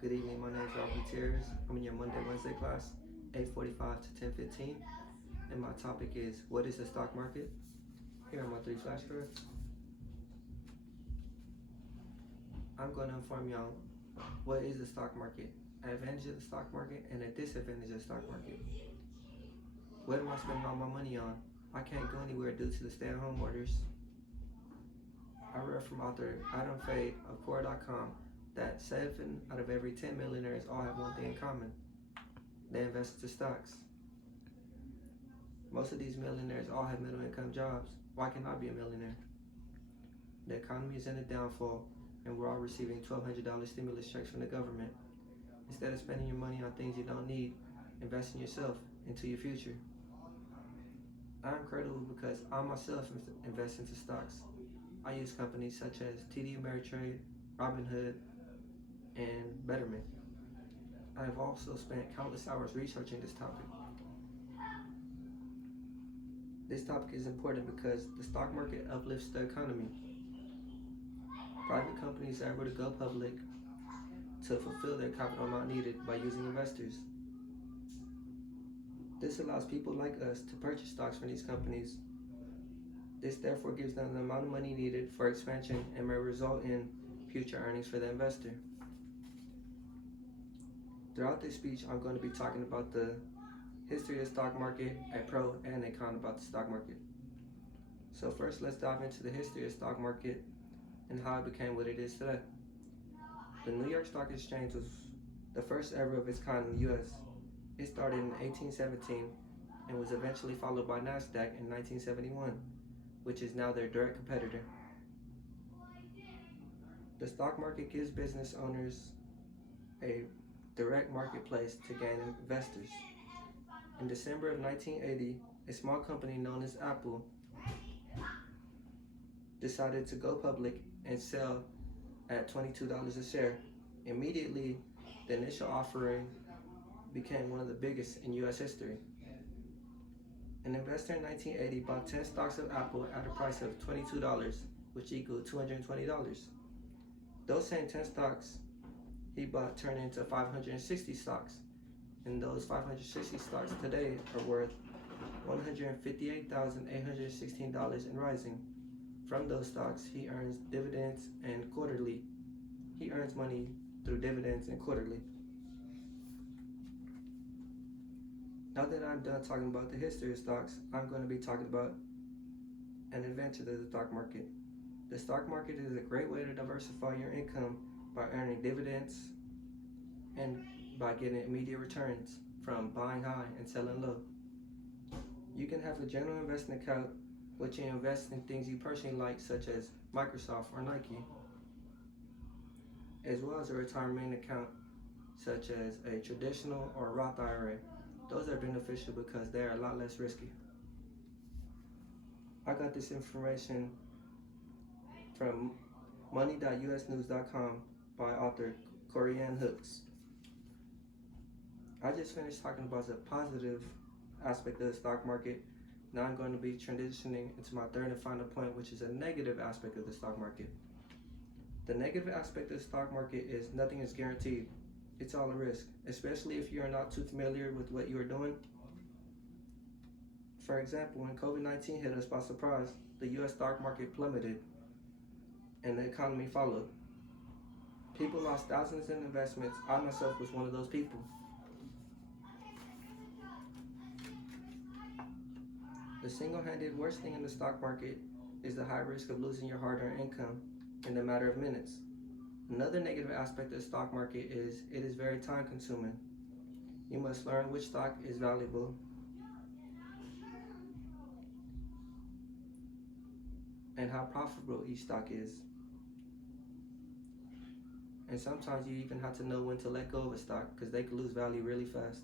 Good evening, my name is Robert Gutierrez. I'm in your Wednesday class, 8:45 to 10:15, and my topic is, what is the stock market? Here are my three flashcards. I'm going to inform you on what is the stock market, an advantage of the stock market, and a disadvantage of the stock market. What am I spending all my money on? I can't go anywhere due to the stay-at-home orders. I read from author Adam Fay of Core.com that 7 out of every 10 millionaires all have one thing in common. They invest into stocks. Most of these millionaires all have middle income jobs. Why can't I be a millionaire? The economy is in a downfall, and we're all receiving $1,200 stimulus checks from the government. Instead of spending your money on things you don't need, invest in yourself, into your future. I'm credible because I myself invest into stocks. I use companies such as TD Ameritrade, Robinhood, and Betterment. I have also spent countless hours researching this topic. This topic is important because the stock market uplifts the economy. Private companies are able to go public to fulfill their capital amount needed by using investors. This allows people like us to purchase stocks from these companies. This therefore gives them the amount of money needed for expansion and may result in future earnings for the investor. Throughout this speech, I'm going to be talking about the history of the stock market, a pro and a con about the stock market. So first, let's dive into the history of the stock market and how it became what it is today. The New York Stock Exchange was the first ever of its kind in the US. It started in 1817 and was eventually followed by NASDAQ in 1971, which is now their direct competitor. The stock market gives business owners a direct marketplace to gain investors. In December of 1980, a small company known as Apple decided to go public and sell at $22 a share. Immediately, the initial offering became one of the biggest in US history. An investor in 1980 bought 10 stocks of Apple at a price of $22, which equaled $220. Those same 10 stocks he bought turned into 560 stocks, and those 560 stocks today are worth $158,816 and rising. From those stocks, he earns dividends and quarterly. He earns money through dividends and quarterly. Now that I'm done talking about the history of stocks, I'm going to be talking about an advantage of the stock market. The stock market is a great way to diversify your income by earning dividends and by getting immediate returns from buying high and selling low. You can have a general investment account which you invest in things you personally like, such as Microsoft or Nike, as well as a retirement account such as a traditional or Roth IRA. Those are beneficial because they are a lot less risky. I got this information from money.usnews.com by author Corianne Hooks. I just finished talking about the positive aspect of the stock market. Now I'm going to be transitioning into my third and final point, which is a negative aspect of the stock market. The negative aspect of the stock market is nothing is guaranteed. It's all a risk, especially if you are not too familiar with what you are doing. For example, when COVID-19 hit us by surprise, the US stock market plummeted and the economy followed. People lost thousands in investments. I myself was one of those people. The single-handed worst thing in the stock market is the high risk of losing your hard-earned income in a matter of minutes. Another negative aspect of the stock market is it is very time-consuming. You must learn which stock is valuable and how profitable each stock is. And sometimes you even have to know when to let go of a stock because they can lose value really fast.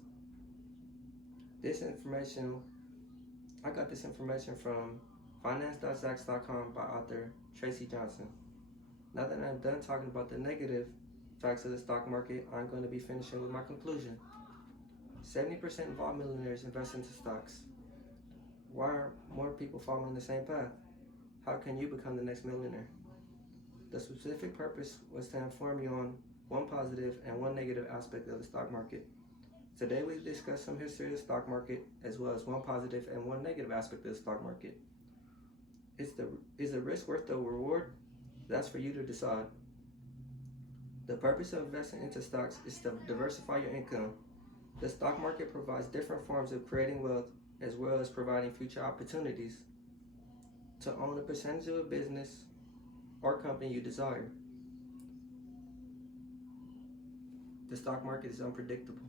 I got this information from finance.zacks.com by author Tracy Johnson. Now that I'm done talking about the negative facts of the stock market, I'm going to be finishing with my conclusion. 70% of all millionaires invest into stocks. Why are more people following the same path? How can you become the next millionaire? The specific purpose was to inform you on one positive and one negative aspect of the stock market. Today we discuss some history of the stock market as well as one positive and one negative aspect of the stock market. Is the risk worth the reward? That's for you to decide. The purpose of investing into stocks is to diversify your income. The stock market provides different forms of creating wealth as well as providing future opportunities to own a percentage of a business or company you desire. The stock market is unpredictable.